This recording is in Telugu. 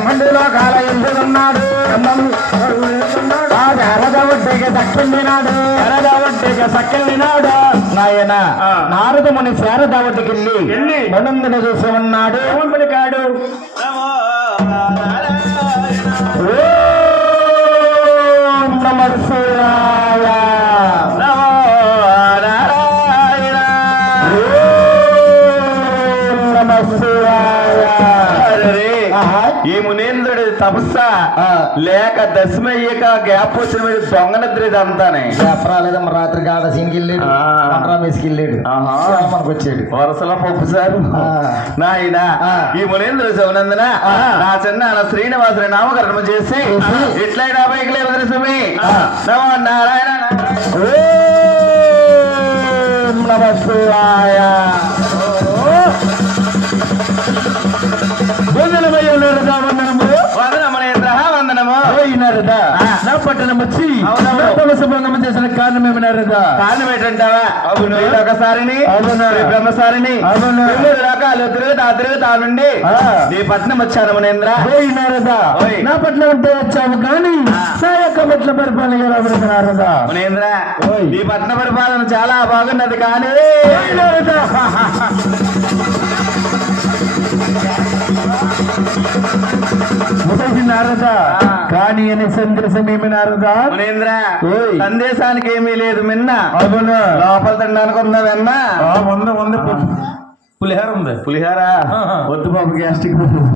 మండిలో కాల ఎందుకున్నాడు దక్కిందినాడు శారదావట్టికి సక్కిందినాడు నాయన నారదముని శారదావట్టికి వెళ్ళి మనందుని చూసి ఉన్నాడు కాడు నమ శివాయ ఈ మునేంద్రుడి తపస్స లేక దశమయ్యక గ్యాప్ వచ్చిన మీద దొంగ నిద్ర ఇదంతానే రాలేదమ్మ రాత్రి గాడ సీన్కెళ్ళాడు మేసుకెళ్ళాడు మనకు వచ్చాడు వరసల పప్పు సారు నాయన ఈ మునేంద్రుడు శివనందన నా చిన్న శ్రీనివాసుని నామకరణం చేసి ఎట్లయినా బైక్ లేదు దశమి నమ నారాయణ నమ శివాయ నా పట్టణం వచ్చి భంగం చేసిన కారణం ఏమన్నారదా కారణం ఏంటంటావా ఒకసారిని బ్రహ్మసారిని రకాలు తిరుగుతా నుండి నీ పట్నం వచ్చాను మనేంద్ర పోయినారదా నా పట్నం అంటే వచ్చావు కానీ నా యొక్క పట్ల పరిపాలన రాబడుతున్నారదా మనేంద్ర నీ పట్న పరిపాలన చాలా బాగున్నది కానీ నారదా కానీ అని సందేశం ఏమి నారదా మనేంద్ర సందేశానికి ఏమీ లేదు మిన్న అవును లోపల తినడానికి ఉందా వెన్న ముందు పులిహార ఉంది పులిహార వద్దు బాబు గ్యాస్ట్రిక్